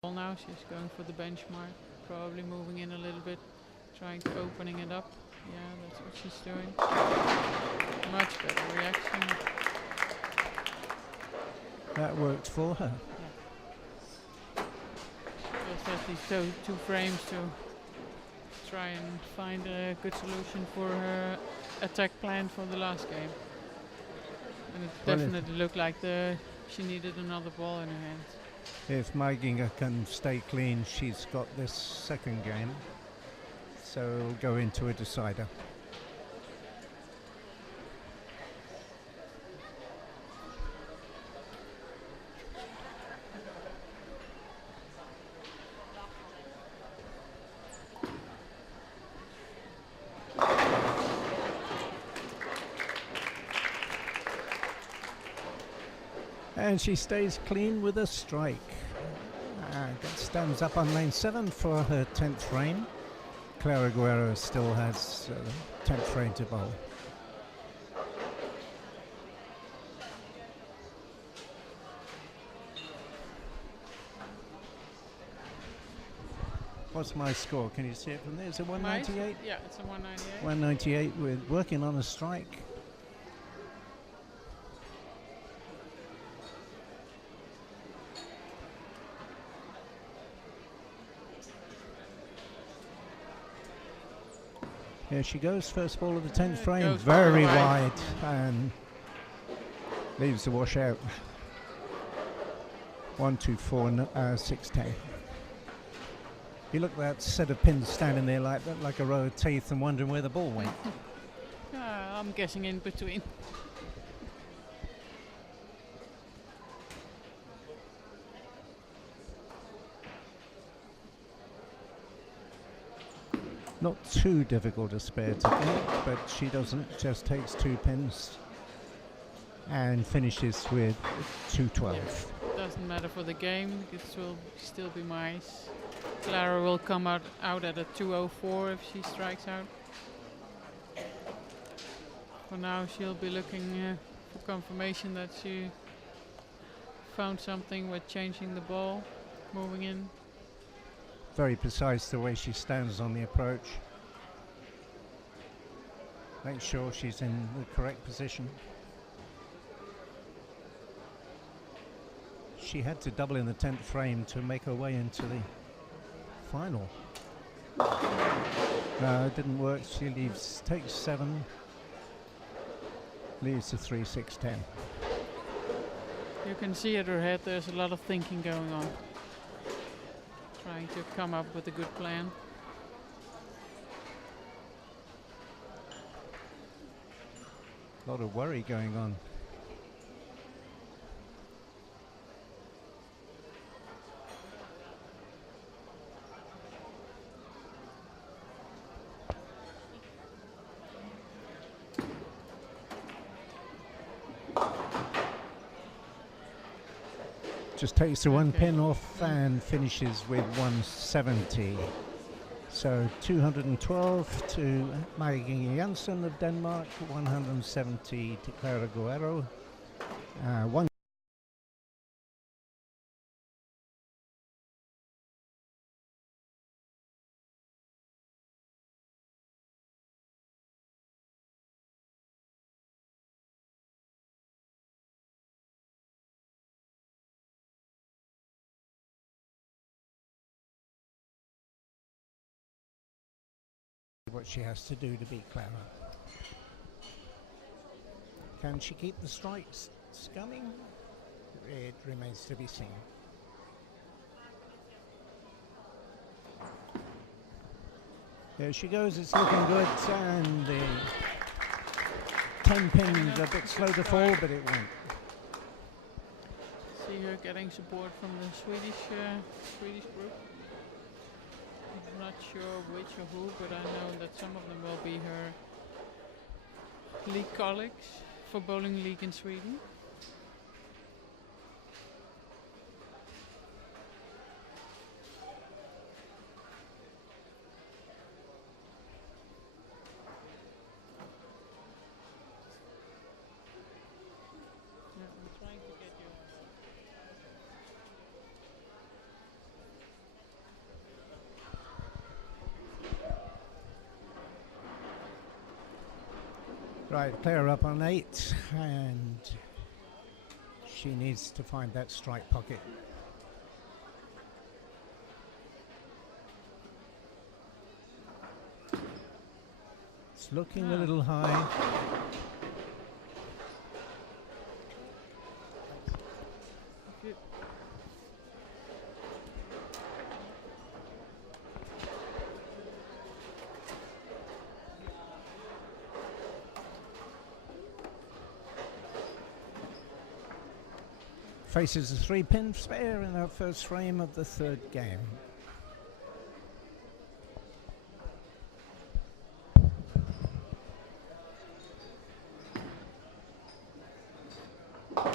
ball now. She's going for the benchmark, probably moving in a little bit, trying to opening it up. Yeah, that's what she's doing. Much better reaction. That worked for her. Just has these two frames to try and find a good solution for her attack plan for the last game. And it definitely looked like she needed another ball in her hands. If Meiginger can stay clean, she's got this second game. So it'll go into a decider. And she stays clean with a strike. That stands up on lane 7 for her 10th frame. Clara Guerrero still has 10th frame to bowl. What's my score? Can you see it from there? Is it 198? Yeah, it's a 198. 198 with working on a strike. Here she goes, first ball of the 10th frame, very wide, and leaves the wash out. 1, 2, 4, 6, 10. You look at that set of pins standing there like that, like a row of teeth, and wondering where the ball went. I'm guessing in between. Not too difficult a spare technique, but she doesn't, just takes 2 pins and finishes with 212. Yeah, doesn't matter for the game, this will still be mice. Clara will come out at a 204 if she strikes out. For now she'll be looking for confirmation that she found something with changing the ball, moving in. Very precise the way she stands on the approach. Make sure she's in the correct position. She had to double in the 10th frame to make her way into the final. No, it didn't work. She takes 7, leaves the 3, 6, 10. You can see at her head there's a lot of thinking going on. Trying to come up with a good plan. A lot of worry going on. Just takes the 1 pin off and finishes with 170. So 212 to Marie Jansen of Denmark, 170 to Clara Guerrero. What she has to do to beat Clara. Can she keep the strikes coming? It remains to be seen. There she goes, it's looking good, and the 10 pins a bit slow to fall, but it went. See her getting support from the Swedish group. I'm not sure which or who, but I know that some of them will be her league colleagues for bowling league in Sweden. Yeah, I'm trying to get you. Right, player up on 8, and she needs to find that strike pocket. It's looking a little high. Faces a 3-pin spare in our first frame of the third game. Okay,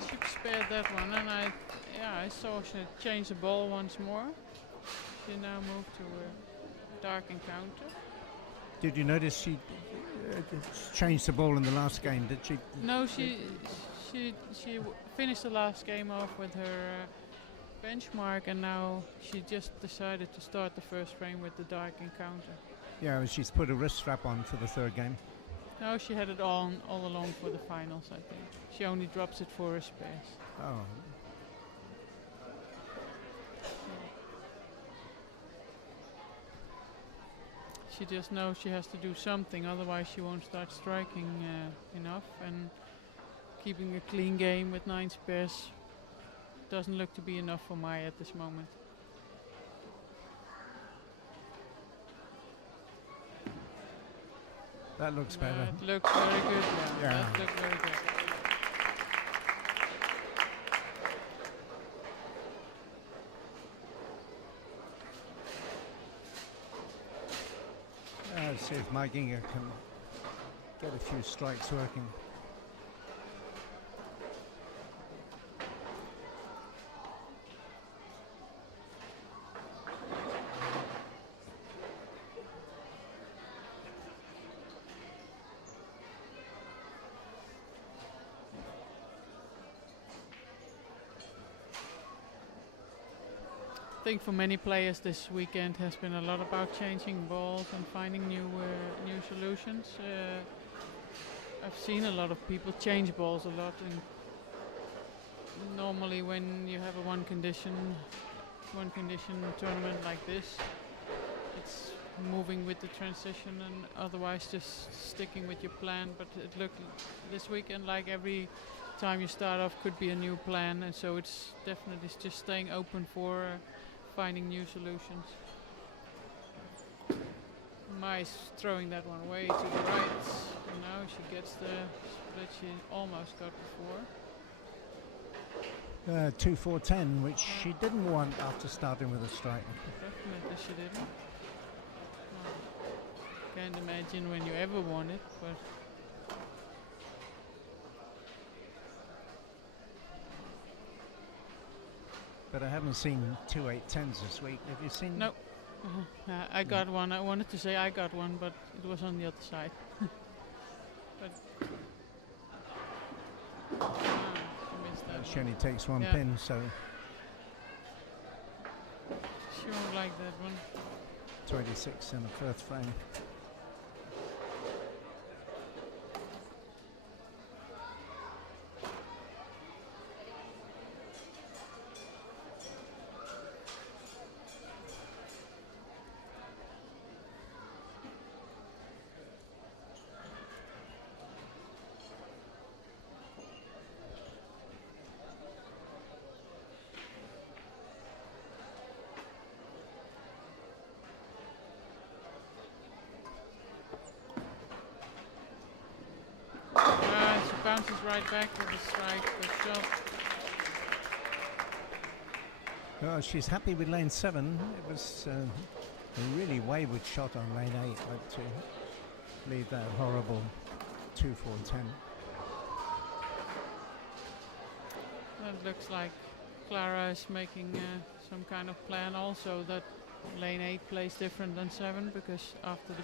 she spared that one, and I saw she changed the ball once more. She now moved to a dark encounter. Did you notice she changed the ball in the last game? Did she? No, she finished the last game off with her benchmark, and now she just decided to start the first frame with the dark encounter. Yeah, she's put a wrist strap on for the third game. No, she had it on all along for the finals, I think. She only drops it for her spares. Oh. She just knows she has to do something, otherwise she won't start striking enough. And keeping a clean game with 9 spares doesn't look to be enough for Maya at this moment. That looks better. It looks very good now. Yeah. That looks very good. Let's see if Maginger can get a few strikes working. I think for many players this weekend has been a lot about changing balls and finding new solutions. I've seen a lot of people change balls a lot, and normally when you have a one condition tournament like this, it's moving with the transition and otherwise just sticking with your plan. But it looked this weekend like every time you start off could be a new plan, and so it's definitely just staying open for finding new solutions. Mai's throwing that one way to the right. And now she gets the split she almost got before. 2-4-10, which she didn't want after starting with a strike. Definitely she didn't. Can't imagine when you ever won it, but But I haven't seen 2-8-10s this week. Have you seen? no. I got one. I wanted to say I got one, but it was on the other side. But she missed that She one. only takes one Yeah. pin, so She won't like that one. 26 in the first frame. She bounces right back with the strike, the shot. Well, she's happy with lane 7. It was a really wayward shot on lane 8, but to leave that horrible 2-4-10. That looks like Clara is making some kind of plan also, that lane 8 plays different than 7, because after the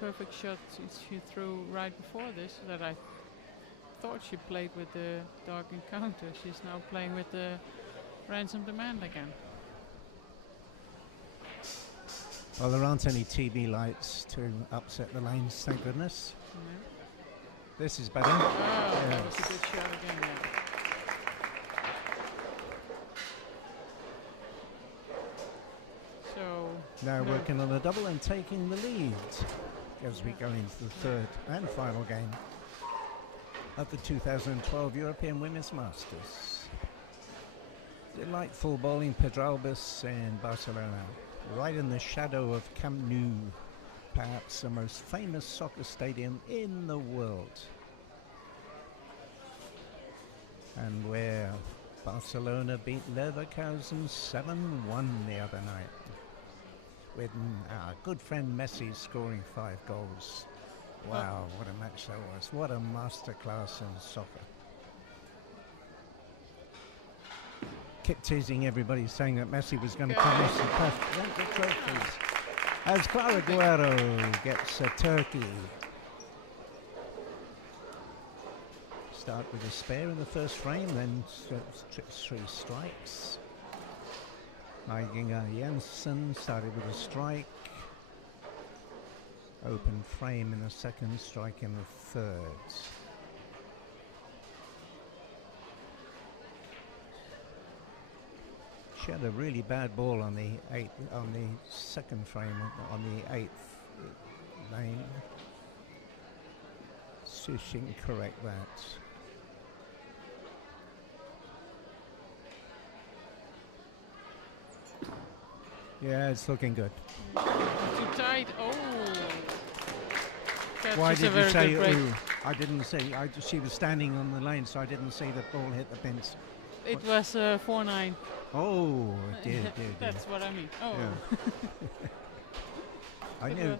perfect shot she threw right before this, that I thought she played with the dark encounter, she's now playing with the ransom demand again. Well, there aren't any TV lights to upset the lanes, thank goodness. This is better. Oh, that was a good shot again. Yeah. So Now working on a double and taking the lead as we go into the third and final game of the 2012 European Women's Masters. Delightful bowling Pedralbes in Barcelona, right in the shadow of Camp Nou, perhaps the most famous soccer stadium in the world. And where Barcelona beat Leverkusen 7-1 the other night, with our good friend Messi scoring 5 goals. Wow, what a match that was. What a masterclass in soccer. Kept teasing everybody, saying that Messi was going to come us the trophies. As Clara Guerrero gets a turkey. Start with a spare in the first frame, then trips 3 strikes. Meiginger Jensen started with a strike. Open frame in the second, strike in the third. She had a really bad ball on the second frame, on the 8th lane. So she can correct that. Yeah, it's looking good. Too tight. Oh. Why did you say ooh? I didn't see. She was standing on the lane, so I didn't see the ball hit the pins. It was 4-9. Oh, dear. That's what I mean. Oh. Yeah. I knew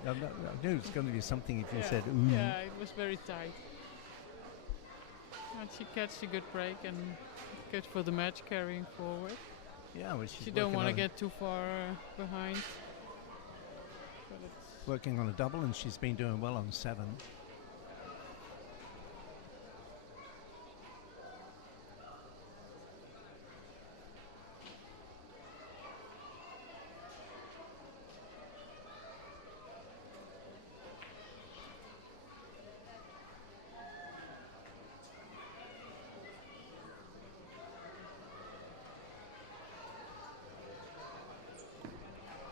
it was going to be something if you said ooh. Yeah, it was very tight. And she catched a good break and good for the match carrying forward. Yeah, well, she don't want to get too far behind. Working on a double, and she's been doing well on 7.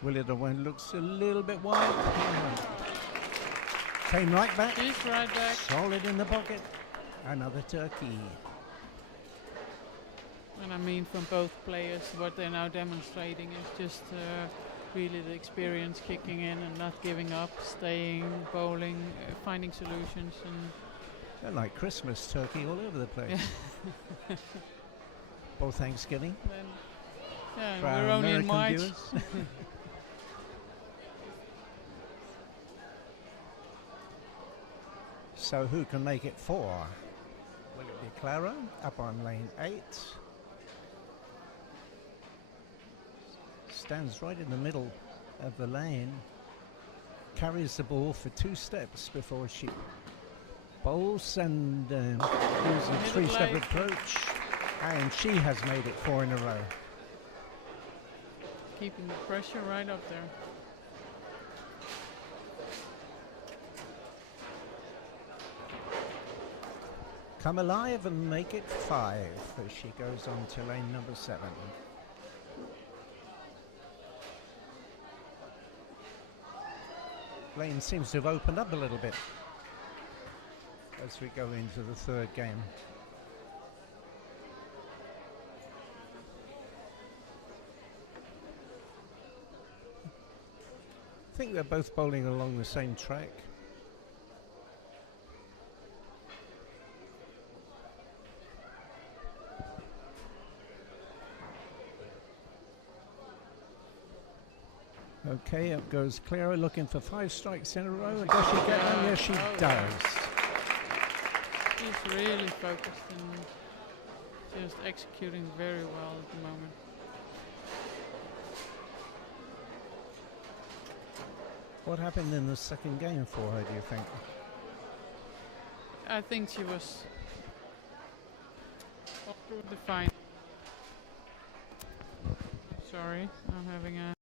Will it one looks a little bit wide. Came right back. He's right back. Solid in the pocket. Another turkey. And I mean, from both players, what they're now demonstrating is just really the experience kicking in and not giving up, staying, bowling, finding solutions. And they're like Christmas turkey all over the place. Or Thanksgiving. Yeah, we're only in March. So who can make it 4? Will it be Clara up on lane 8? Stands right in the middle of the lane. Carries the ball for 2 steps before she bowls and uses a 3-step approach. And she has made it 4 in a row. Keeping the pressure right up there. Come alive and make it 5 as she goes on to lane number 7. Lane seems to have opened up a little bit as we go into the third game. I think they're both bowling along the same track. Okay, up goes Clara looking for 5 strikes in a row. And does she get them? Yes, she does. She's really focused and just executing very well at the moment. What happened in the second game for her, do you think? I think she was up to the fine. Sorry, I'm having a